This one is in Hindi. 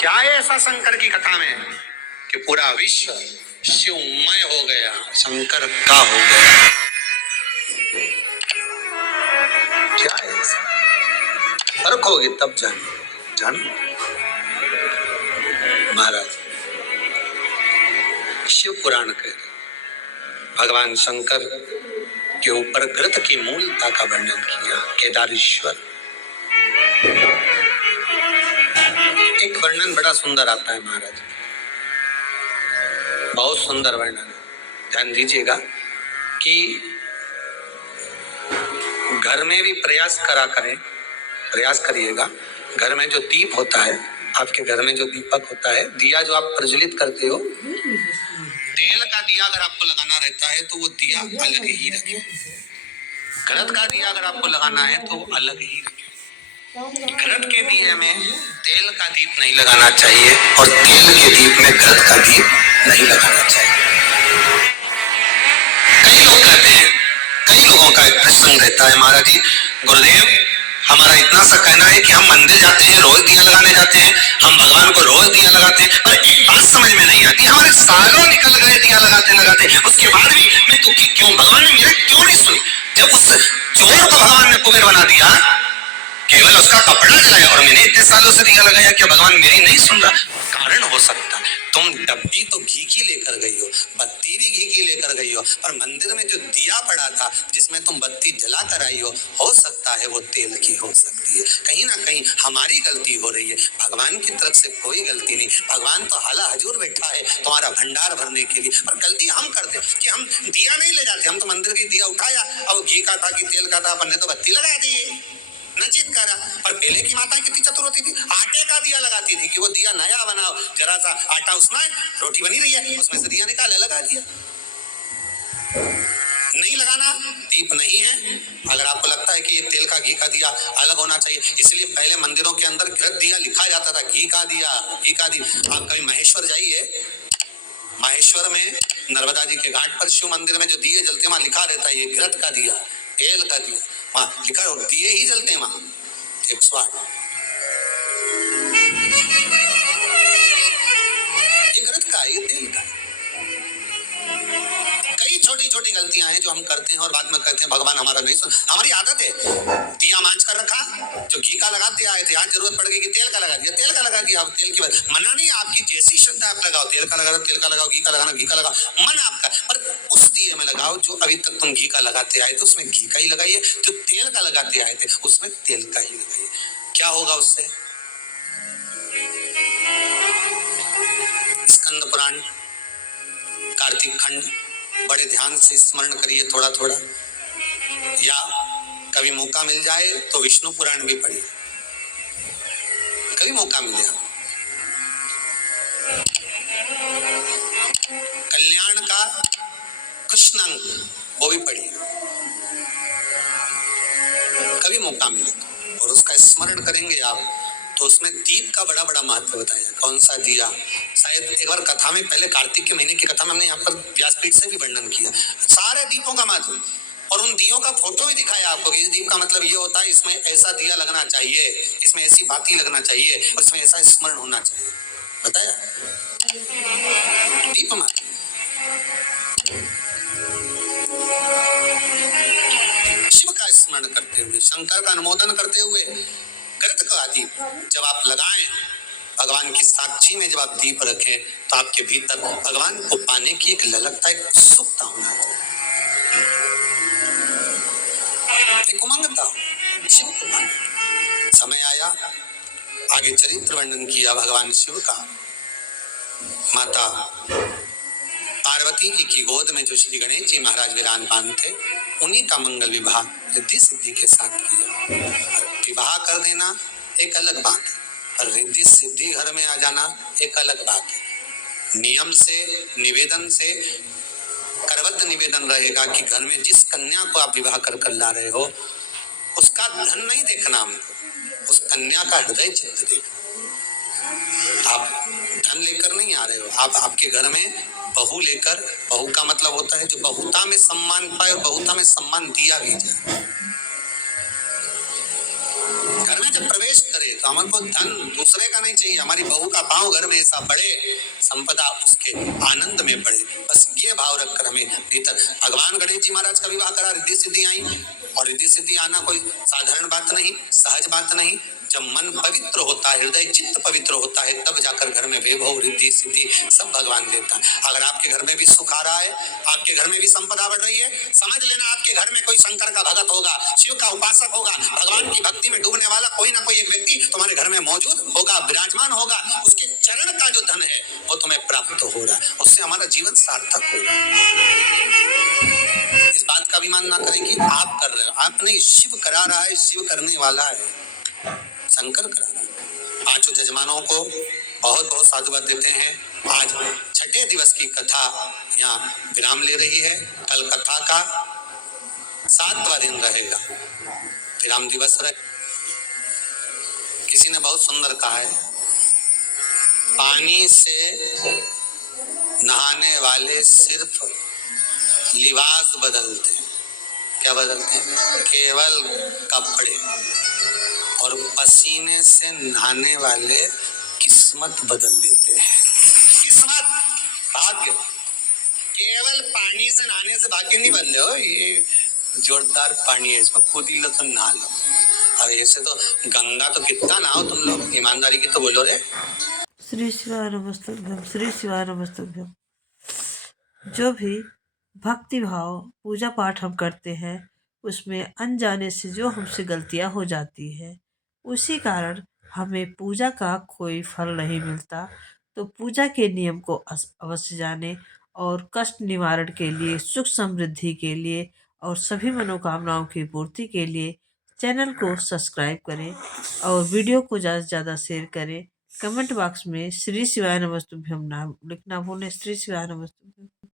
क्या है ऐसा शंकर की कथा में कि पूरा विश्व शिवमय हो गया, शंकर का हो गया? क्या है ऐसा? फर्क होगी तब जानो महाराज। शिव पुराण कहते भगवान शंकर के ऊपर ग्रत की मूलता का वर्णन किया। केदारेश्वर एक वर्णन बड़ा सुंदर आता है महाराज, बहुत सुंदर वर्णन है। ध्यान दीजिएगा कि घर में भी प्रयास करिएगा। घर में जो दीप होता है, आपके घर में जो दीपक होता है, दिया जो आप प्रज्वलित करते हो, तेल का दिया अगर आपको लगाना रहता है तो वो दिया अलग ही रखें। घृत का दिया अगर आपको लगाना है तो अलग ही रखें। घृत के दिए में तेल का दीप नहीं लगाना चाहिए और तेल के दीप में घृत का दीप नहीं लगाना चाहिए। कई लोग कहते हैं, कई लोगों का एक प्रश्न रहता है, महाराज जी गुरुदेव हमारा इतना सा कहना है कि हम मंदिर जाते हैं, रोज दिया लगाने जाते हैं, हम भगवान को रोज दिया लगाते हैं, पर एक बात समझ में नहीं आती, हमारे सालों निकल गए दिया लगाते, उसके बाद भी मैं दुखी क्यों? भगवान ने मेरे क्यों नहीं सुनी? जब उस चोर को भगवान ने कुबेर बना दिया, केवल उसका कपड़ा जलाया और मैंने इतने सालों से दिया लगाया, क्या भगवान मेरी नहीं सुन रहा? कारण हो सकता तुम डब्बी तो घी की लेकर गई हो, बत्ती भी घी की लेकर गई हो, और मंदिर में जो दिया पड़ा था जिसमें तुम बत्ती जला कर आई हो सकता है वो तेल की हो सकती है। कहीं ना कहीं हमारी गलती हो रही है, भगवान की तरफ से कोई गलती नहीं। भगवान तो हाला हजूर बैठा है तुम्हारा भंडार भरने के लिए, और गलती हम करते कि हम दिया नहीं ले जाते। हम तो मंदिर की दिया उठाया, अब घी का था कि तेल का था, अपन ने तो बत्ती लगा दी, नचित करा। और पहले की माता कितनी चतुर होती थी, आटे का दिया लगाती थी कि वो दिया नया बनाओ, जरा सा आटा उसमें, रोटी बनी रही है उसमें से दिया निकाले लगा दिया। नहीं लगाना, दीप नहीं है। अगर आपको लगता है कि ये तेल का घी का दिया अलग होना चाहिए, इसलिए पहले मंदिरों के अंदर घृत दिया लिखा जाता था, घी का दिया, घी का दिया। आप कभी महेश्वर जाइए, महेश्वर में नर्मदा जी के घाट पर शिव मंदिर में जो दिए जलते हैं वहां लिखा रहता है ये घृत का दिया, तेल का दिया, वहां लिखा है, दिए ही जलते हैं वहां 108। ये घृत का, ये तेल का। कई छोटी छोटी गलतियां हैं जो हम करते हैं और बाद में कहते हैं भगवान हमारा नहीं सुन। हमारी आदत है, दिया मांझ कर रखा, जो घी का लगाते आए थे, आज जरूरत पड़ गई कि तेल का लगा दिया, तेल का लगा दिया। अब तेल की बात मना नहीं, आपकी जैसी श्रद्धा आप लगाओ, तेल का लगाओ, तेल का लगाओ, घी का लगाना घी का लगाओ, मन आपका, पर उस दिए में लगाओ जो अभी तक तुम घी का लगाते आए थे उसमें घी का ही लगाइए, जो तेल का लगाते आए थे उसमें तेल का ही लगाइए। क्या होगा उससे? स्कंद पुराण कार्तिक खंड बड़े ध्यान से स्मरण करिए थोड़ा थोड़ा, या कभी मौका मिल जाए तो विष्णु पुराण भी पढ़िए, कभी मौका मिले। कल्याण का कृष्णांक वो भी पढ़िए, कभी मौका मिले तो। और उसका स्मरण करेंगे आप तो उसमें दीप का बड़ा बड़ा महत्व बताया। कौन सा दिया, शायद एक बार कथा में, पहले कार्तिक के महीने की कथा में हमने यहाँ पर व्यासपीठ से भी वर्णन किया, सारे दीपों का महत्व, और उन दियों का फोटो भी दिखाया आपको कि इस दीप का मतलब ये होता है, इसमें ऐसा दिया लगना चाहिए, इसमें ऐसी बाती लगना चाहिए, और इसमें ऐसा स्मरण होना चाहिए, बताया दीप महत्व। शिव का स्मरण करते हुए, शंकर का अनुमोदन करते हुए, घृत का दीप जब आप लगाएं, भगवान की साक्षी में जब आप दीप रखें तो आपके भीतर भगवान को पाने की एक ललकता, एक उत्सुकता होना चाहिए, एक उमंगता शिव को पाने। समय आया, आगे चरित्र वर्णन किया भगवान शिव का। माता पार्वती जी की गोद में जो श्री गणेश जी महाराज विराजमान थे, उन्हीं का मंगल विवाह रिद्धि सिद्धि के साथ किया। विवाह कर देना एक अलग बात है, और रिद्धि सिद्धि घर में आ जाना एक अलग बात है। नियम से, निवेदन से, करबद्ध निवेदन रहेगा कि घर में जिस कन्या को आप विवाह कर ला रहे हो उसका धन नहीं देखना हमको, उस कन्या का हृदय चित्त देखना। आप धन लेकर नहीं आ रहे हो, आप आपके घर में बहू लेकर, बहू का मतलब होता है जो बहुता में सम्मान पाए और बहुता में सम्मान दिया भी जाए। घर में जब प्रवेश करे तो हमको धन दूसरे का नहीं चाहिए, हमारी बहू का पांव घर में ऐसा पड़े, संपदा उसके आनंद में पड़े, बस ये भाव रखकर हमें भीतर। भगवान गणेश जी महाराज का विवाह करा, रिद्धि सिद्धि आई, और रिद्धि सिद्धि आना कोई साधारण बात नहीं, सहज बात नहीं। जब मन पवित्र होता है, हृदय चित्त पवित्र होता है, तब जाकर घर में वैभव रिद्धि सिद्धि सब भगवान देता है। अगर आपके घर में भी सुख आ रहा है, आपके घर में भी संपदा बढ़ रही है, समझ लेना आपके घर में कोई शंकर का भगत होगा, शिव का उपासक होगा, भगवान की भक्ति में डूबने वाला कोई ना कोई एक व्यक्ति तुम्हारे घर में मौजूद होगा, विराजमान होगा। उसके चरण का जो धन है वो तुम्हें प्राप्त हो रहा है, उससे हमारा जीवन सार्थक हो रहा है। इस बात का अभिमान ना करें कि आप कर रहे हो, आप नहीं, शिव करा रहा है, शिव करने वाला है, शंकर करा रहा है। पांचों जजमानों को बहुत बहुत साधुवाद देते हैं। आज छठे दिवस की कथा यहाँ विराम ले रही है। कल कथा का 7वां दिन रहेगा, विराम दिवस रहे। किसी ने बहुत सुंदर कहा है, पानी से नहाने वाले सिर्फ लिबास बदलते हैं। क्या बदलते हैं? केवल कपड़े। और पसीने से नहाने वाले किस्मत बदल देते हैं। किस्मत, भाग्य। केवल पानी से नहाने से भाग्य नहीं बदले हो, ये जोरदार पानी है, इसमें कूद लो तो नहा लो। और ऐसे तो गंगा तो कितना नहाओ तुम लोग, ईमानदारी की तो बोलो रे। श्री शिवाय नमस्तुभ्यम, श्री शिवाय नमस्तुभ्यम। जो भी भक्ति भाव पूजा पाठ हम करते हैं, उसमें अनजाने से जो हमसे गलतियां हो जाती है, उसी कारण हमें पूजा का कोई फल नहीं मिलता। तो पूजा के नियम को अवश्य जाने, और कष्ट निवारण के लिए, सुख समृद्धि के लिए और सभी मनोकामनाओं की पूर्ति के लिए चैनल को सब्सक्राइब करें और वीडियो को ज़्यादा से ज़्यादा शेयर करें। कमेंट बॉक्स में श्री शिवाय नमस्तुभ्यम नाम लिखना भूलें। श्री शिवाय नमस्तुभ्यम।